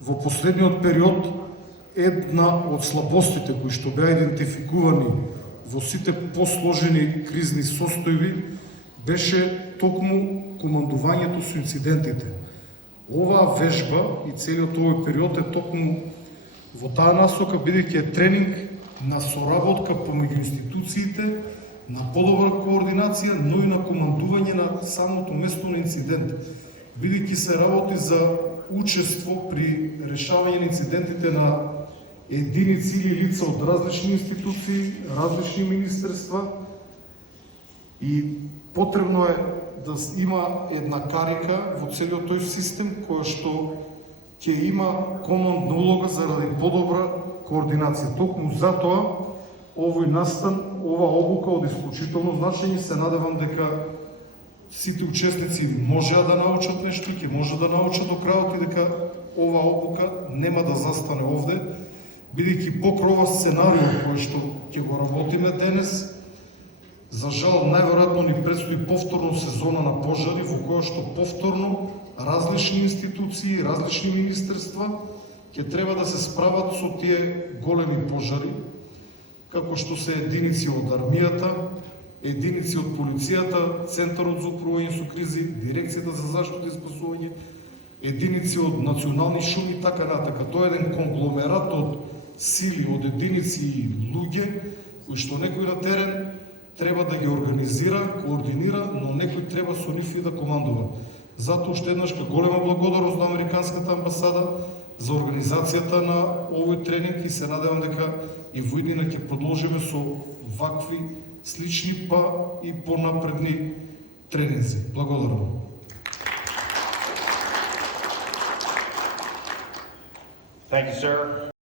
Во последниот период една од слабостите кои што беа идентификувани во сите посложени кризни состојби беше токму командувањето со инцидентите. Оваа вежба и целиот овој период е токму во таа насока, бидејќи е тренинг на соработка помеѓу институциите, на подобра координација, но и на командување на самото место на инцидент, бидејќи се работи за учество при решавање на инцидентите на единици или лица од различни институции, различни министерства, и потребно е да има една карика во целиот тој систем која што ќе има командна улога заради подобра координација. Токму затоа овој настан, ова обука од исклучително значење, се надевам дека сите учесници можеа да научат нешто и ќе може да научат до крајот, и дека ова обука нема да застане овде, бидејќи покрај ова сценарио кој што ќе го работиме денес, за жал најверојатно ни предстои повторно сезона на пожари, во која што повторно различни институции, различни министерства ќе треба да се справат со тие големи пожари, како што се единици од армијата, единици од полицијата, Центарот за управување со кризи, Дирекцијата за заштита и спасување, единици од национални шуми и така натака. Тоа е еден конгломерат од сили, од единици и луѓе, кои што некој на терен треба да ги организира, координира, но некој треба со нив и да командува. Затоа уште еднаш голема благодарност на Американската амбасада за организацијата на овој тренинг, и се надевам дека и во иднина ќе продолжиме со вакви слични, па и понапредни тренинзи. Благодарам. Thank you, sir.